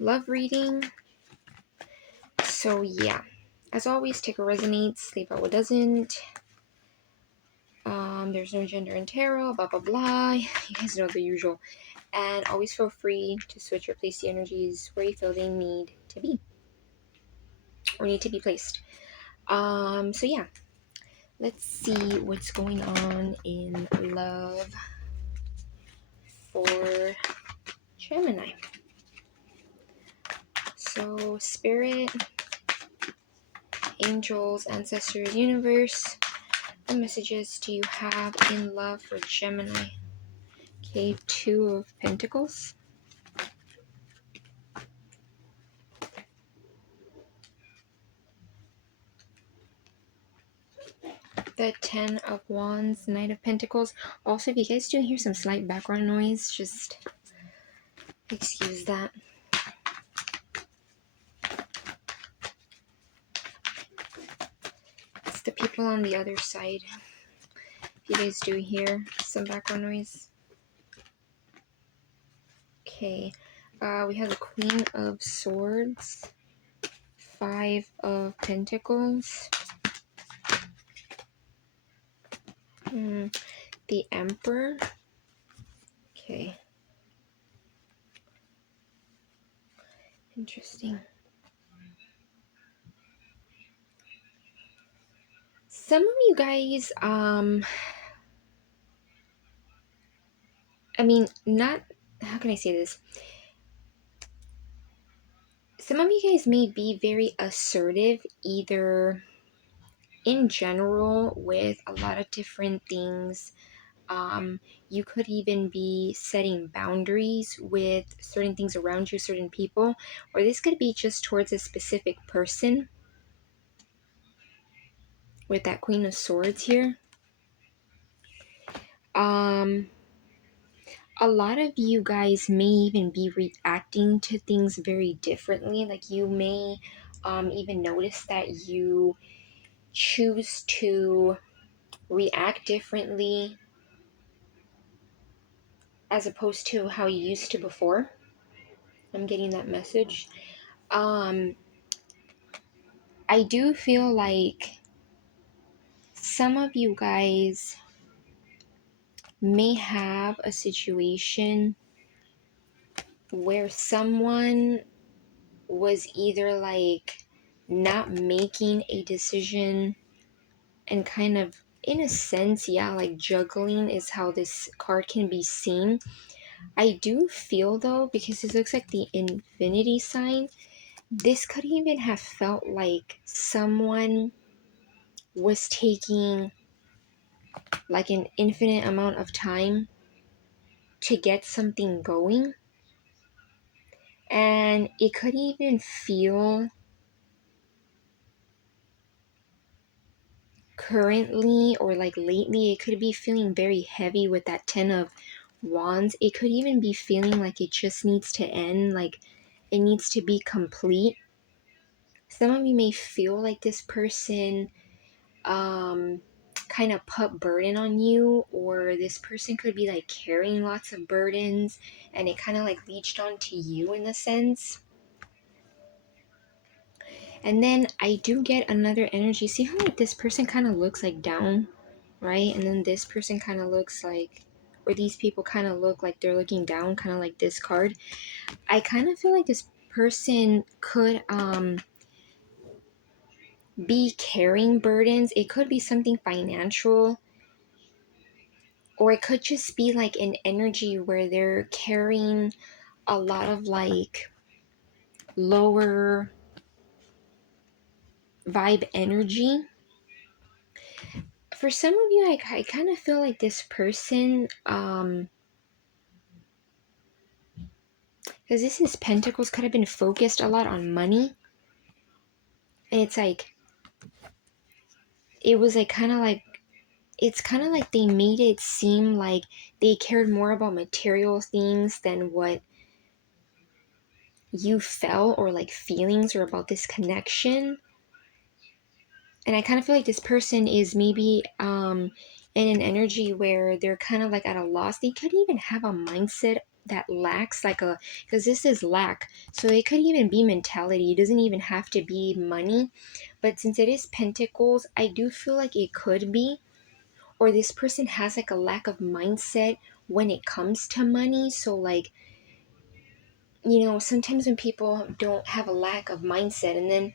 love reading. So yeah, as always, take what resonates, leave out what doesn't. There's no gender in tarot, blah blah blah. You guys know the usual. And always feel free to switch or place the energies where you feel they need to be or need to be placed. So yeah, let's see what's going on in love for Gemini. So spirit, angels, ancestors, universe, what messages do you have in love for Gemini? Okay, Two of Pentacles. The Ten of Wands, Knight of Pentacles. Also, if you guys do hear some slight background noise, just excuse that. It's the people on the other side. If you guys do hear some background noise. Okay, we have the Queen of Swords, Five of Pentacles, the Emperor. Okay, interesting. Some of you guys, I mean, not, how can I say this? Some of you guys may be very assertive, either in general with a lot of different things. You could even be setting boundaries with certain things around you, certain people, or this could be just towards a specific person with that Queen of Swords here. A lot of you guys may even be reacting to things very differently. Like you may even notice that you choose to react differently as opposed to how you used to before. I'm getting that message. I do feel like some of you guys may have a situation where someone was either like not making a decision and kind of, in a sense, yeah, like juggling is how this card can be seen. I do feel though, because this looks like the infinity sign, this could even have felt like someone was taking like an infinite amount of time to get something going. And it could even feel currently or like lately, it could be feeling very heavy with that Ten of Wands. It could even be feeling like it just needs to end, like it needs to be complete. Some of you may feel like this person kind of put burden on you, or this person could be like carrying lots of burdens and it kind of like leached onto you in a sense. And then I do get another energy. See how like this person kind of looks like down, right? And then this person kind of looks like, or these people kind of look like they're looking down, kind of like this card. I kind of feel like this person could be carrying burdens. It could be something financial, or it could just be like an energy where they're carrying a lot of like lower vibe energy. For some of you, I kind of feel like this person, because this is Pentacles, could have been focused a lot on money. And it's like, it was like kind of like, it's kind of like they made it seem like they cared more about material things than what you felt, or like feelings, or about this connection. And I kind of feel like this person is maybe in an energy where they're kind of like at a loss. They could even have a mindset that lacks like a, because this is lack, so it could even be mentality. It doesn't even have to be money, but since it is pentacles, I do feel like it could be, or this person has like a lack of mindset when it comes to money. So like, you know, sometimes when people don't have a lack of mindset, and then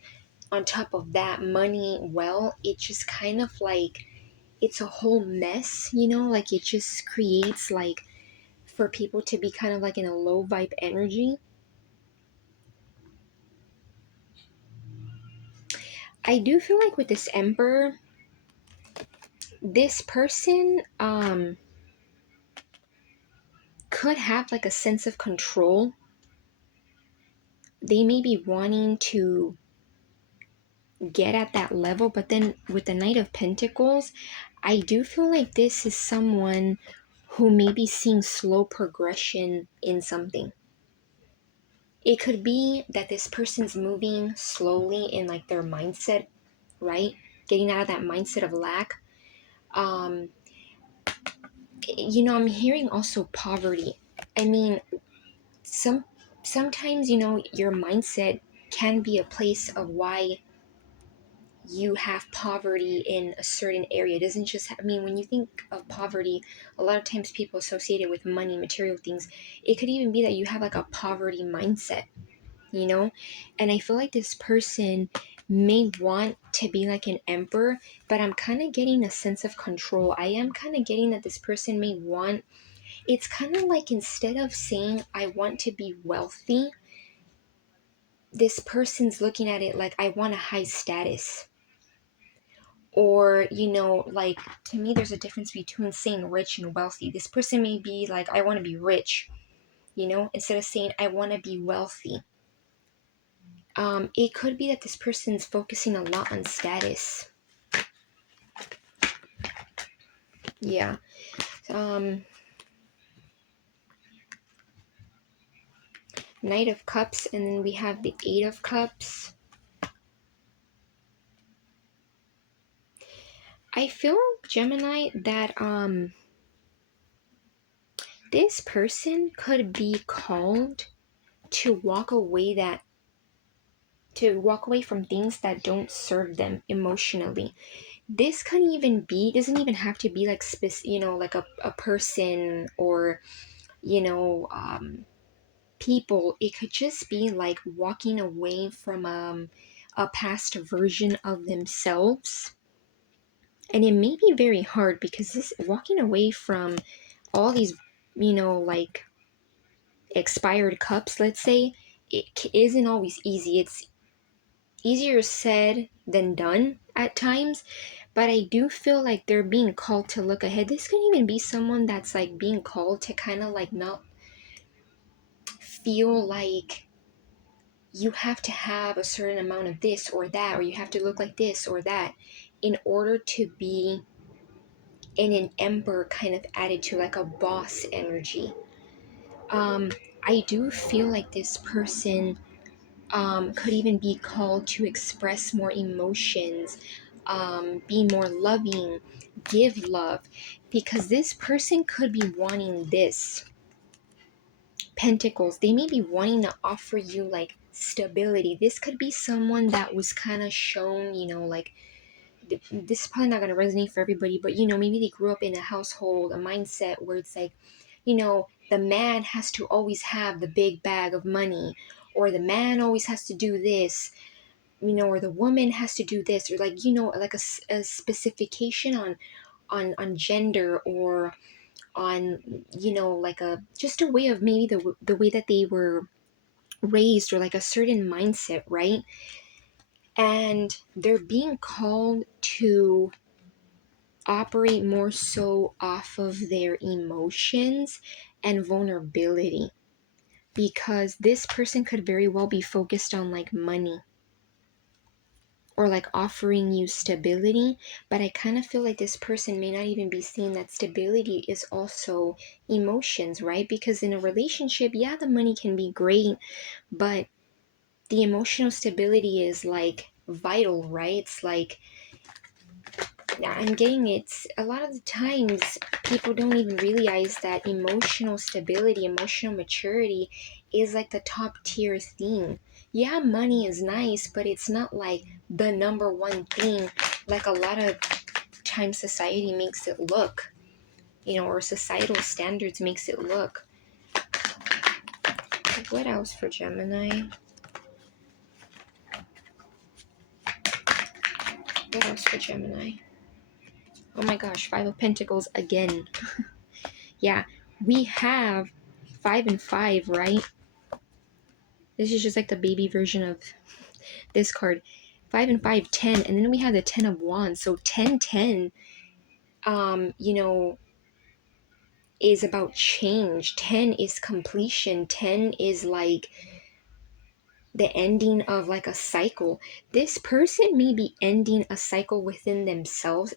on top of that money, well, it just kind of like, it's a whole mess, you know, like it just creates like for people to be kind of like in a low vibe energy. I do feel like with this Emperor, this person could have like a sense of control. They may be wanting to get at that level, but then with the Knight of Pentacles, I do feel like this is someone who may be seeing slow progression in something. It could be that this person's moving slowly in like their mindset, right? Getting out of that mindset of lack. Um, you know, I'm hearing also poverty. I mean, sometimes, you know, your mindset can be a place of why you have poverty in a certain area. It doesn't just I mean, when you think of poverty, a lot of times people associate it with money, material things. It could even be that you have like a poverty mindset, you know? And I feel like this person may want to be like an emperor, but I'm kind of getting a sense of control. I am kind of getting that this person may want, it's kind of like instead of saying I want to be wealthy, this person's looking at it like I want a high status. Or, you know, like to me there's a difference between saying rich and wealthy. This person may be like I want to be rich, you know, instead of saying I want to be wealthy. It could be that this person's focusing a lot on status. Yeah. Knight of Cups, and then we have the Eight of Cups. I feel, Gemini, that this person could be called to walk away from things that don't serve them emotionally. This can even be, doesn't even have to be like you know, like a person, or you know, people. It could just be like walking away from a past version of themselves. And it may be very hard because this walking away from all these, you know, like expired cups, let's say, it isn't always easy. It's easier said than done at times, but I do feel like they're being called to look ahead. This could even be someone that's like being called to kind of like not feel like you have to have a certain amount of this or that, or you have to look like this or that in order to be in an emperor kind of attitude, like a boss energy. Um, I do feel like this person could even be called to express more emotions, be more loving, give love, because this person could be wanting this. Pentacles, they may be wanting to offer you like stability. This could be someone that was kind of shown, you know, like this is probably not going to resonate for everybody, but you know, maybe they grew up in a household, a mindset where it's like, you know, the man has to always have the big bag of money, or the man always has to do this, you know, or the woman has to do this, or like, you know, like a specification on gender, or on, you know, like a just a way of maybe the way that they were raised, or like a certain mindset, right? And they're being called to operate more so off of their emotions and vulnerability, because this person could very well be focused on like money, or like offering you stability, but I kind of feel like this person may not even be seeing that stability is also emotions, right? Because in a relationship, yeah, the money can be great, but the emotional stability is like vital, right? It's like Yeah, I'm getting it. A lot of the times people don't even realize that emotional stability, emotional maturity is like the top tier thing. Yeah, money is nice, but it's not like the number one thing like a lot of times society makes it look, or societal standards makes it look. What else for Gemini? What else for Gemini? Oh my gosh, Five of Pentacles again. Yeah, we have 5 and 5, right? This is just like the baby version of this card. 5 and 5, 10, and then we have the 10 of Wands. So 10, 10, is about change. 10 is completion. 10 is like the ending of like a cycle. This person may be ending a cycle within themselves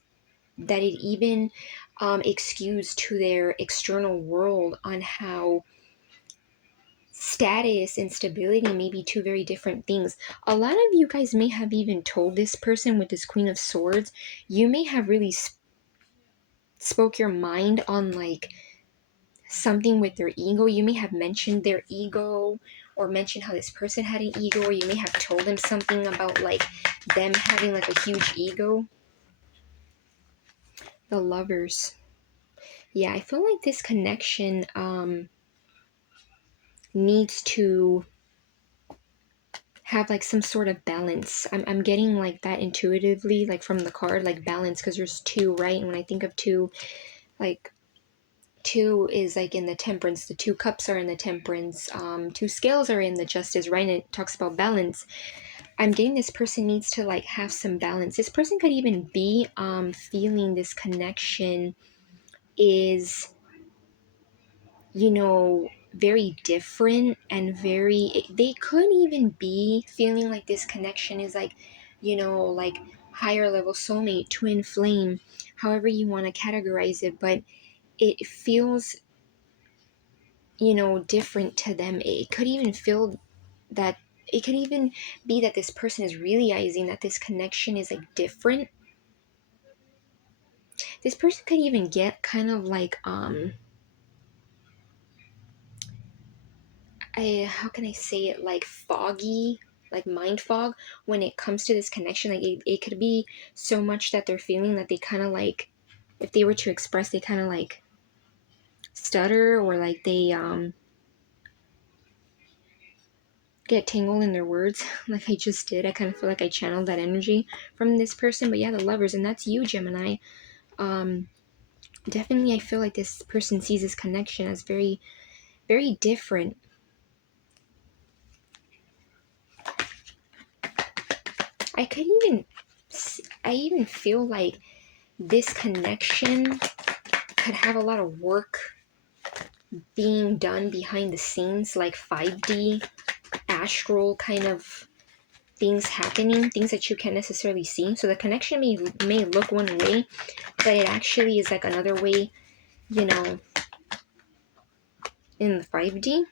that it even excused to their external world on how status and stability may be two very different things. A lot of you guys may have even told this person with this Queen of Swords, you may have really spoke your mind on like something with their ego. You may have mentioned their ego or mentioned how this person had an ego, or you may have told them something about like them having like a huge ego. The Lovers. Yeah, I feel like this connection needs to have like some sort of balance. I'm getting like that intuitively, like from the card, like balance, because there's two, right? And when I think of two, like two is like in the Temperance, the 2 cups are in the Temperance, 2 scales are in the Justice, right? And it talks about balance. I'm getting this person needs to like have some balance. This person could even be feeling this connection is, very different and they could even be feeling like this connection is like, like higher level soulmate, twin flame, however you want to categorize it, but it feels, different to them. It could even feel that it could even be that this person is realizing that this connection is like different. This person could even get kind of like how can I say it, like foggy, like mind fog when it comes to this connection. Like it could be so much that they're feeling that they kind of like, if they were to express, they kind of like stutter, or like they get tangled in their words like I just did. I kind of feel like I channeled that energy from this person. But yeah, the Lovers, and that's you, Gemini. Definitely I feel like this person sees this connection as very, very different. I even feel like this connection could have a lot of work being done behind the scenes, like 5D astral kind of things happening, things that you can't necessarily see. So the connection may look one way, but it actually is like another way, in the 5D.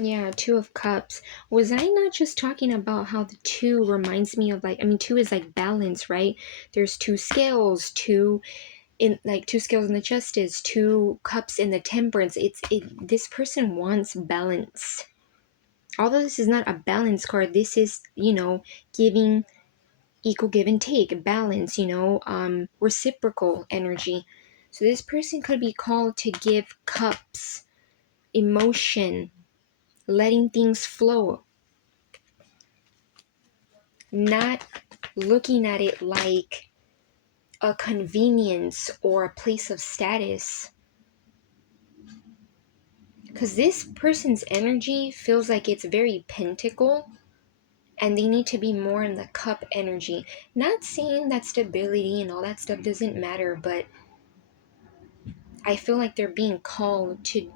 Yeah, 2 of Cups. Was I not just talking about how the 2 reminds me of like, 2 is like balance, right? There's 2 scales, in like 2 scales in the Justice, 2 cups in the Temperance. This person wants balance. Although this is not a balance card, this is, giving, equal give and take, balance, reciprocal energy. So this person could be called to give cups, emotion, letting things flow, not looking at it like a convenience or a place of status. Because this person's energy feels like it's very pentacle, and they need to be more in the cup energy. Not saying that stability and all that stuff doesn't matter, but I feel like they're being called to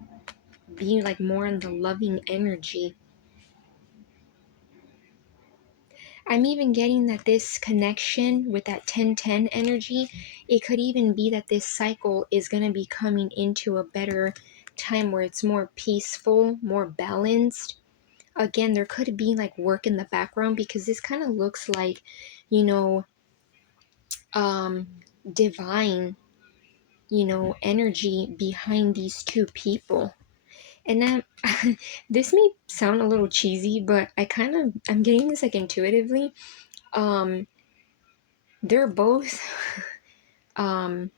be like more in the loving energy. I'm even getting that this connection with that 10-10 energy, it could even be that this cycle is going to be coming into a better time where it's more peaceful, more balanced. Again, there could be like work in the background, because this kind of looks like, you know, um divine, energy behind these two people. And then this may sound a little cheesy, but I'm getting this like intuitively. Um they're both um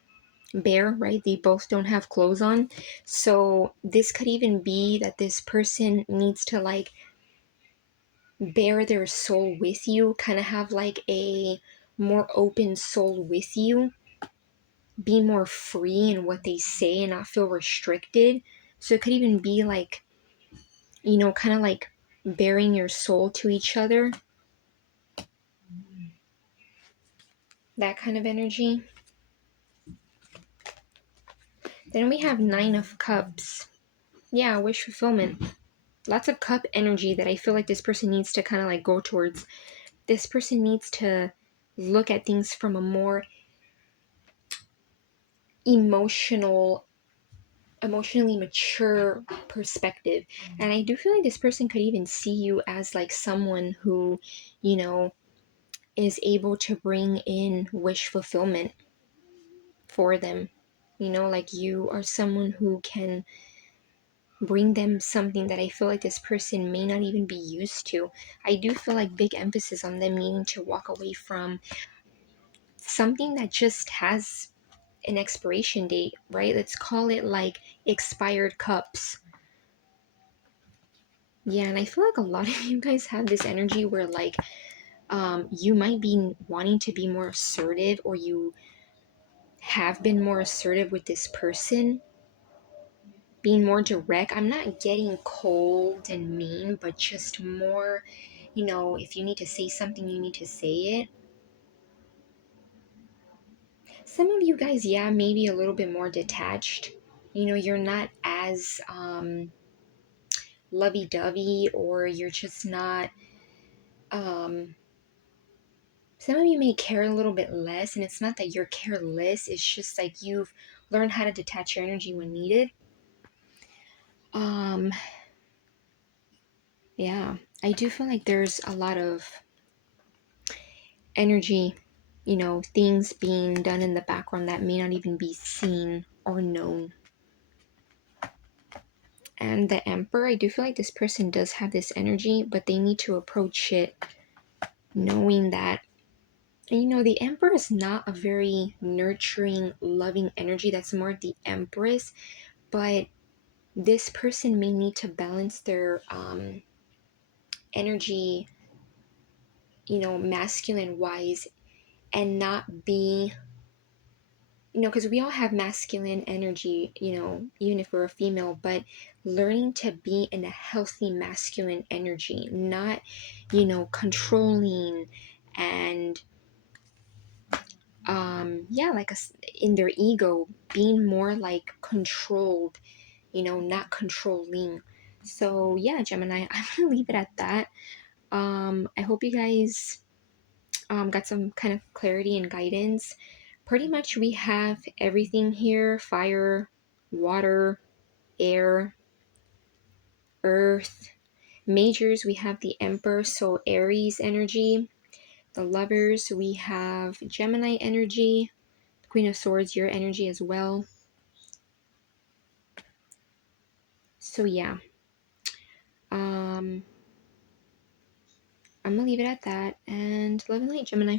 bare, right? They both don't have clothes on. So this could even be that this person needs to like bare their soul with you, kind of have like a more open soul with you, be more free in what they say and not feel restricted. So it could even be like, kind of like bearing your soul to each other, that kind of energy. Then we have Nine of Cups. Yeah, wish fulfillment. Lots of cup energy that I feel like this person needs to kind of like go towards. This person needs to look at things from a more emotional emotionally mature perspective. And I do feel like this person could even see you as like someone who, you know, is able to bring in wish fulfillment for them. Like you are someone who can bring them something that I feel like this person may not even be used to. I do feel like big emphasis on them needing to walk away from something that just has an expiration date, right? Let's call it like expired cups. Yeah, and I feel like a lot of you guys have this energy where like you might be wanting to be more assertive, or you have been more assertive with this person, being more direct. I'm not getting cold and mean, but just more, if you need to say something, you need to say it. Some of you guys, yeah, maybe a little bit more detached. You're not as lovey-dovey, or you're just not um some of you may care a little bit less, and it's not that you're careless, it's just like you've learned how to detach your energy when needed. um yeah, I do feel like there's a lot of energy, things being done in the background that may not even be seen or known. And the Emperor, I do feel like this person does have this energy, but they need to approach it knowing that, the Emperor is not a very nurturing, loving energy. That's more the Empress. But this person may need to balance their energy, masculine wise, and not be, because we all have masculine energy, even if we're a female, but learning to be in a healthy masculine energy, not, controlling and, yeah, like in their ego, being more like controlled, not controlling. So, yeah, Gemini, I'm going to leave it at that. I hope you guys got some kind of clarity and guidance. Pretty much we have everything here: fire, water, air, earth. Majors, we have the Emperor, so Aries energy. The Lovers, we have Gemini energy. Queen of Swords, your energy as well. So yeah, I'm gonna leave it at that, and love and light, Gemini.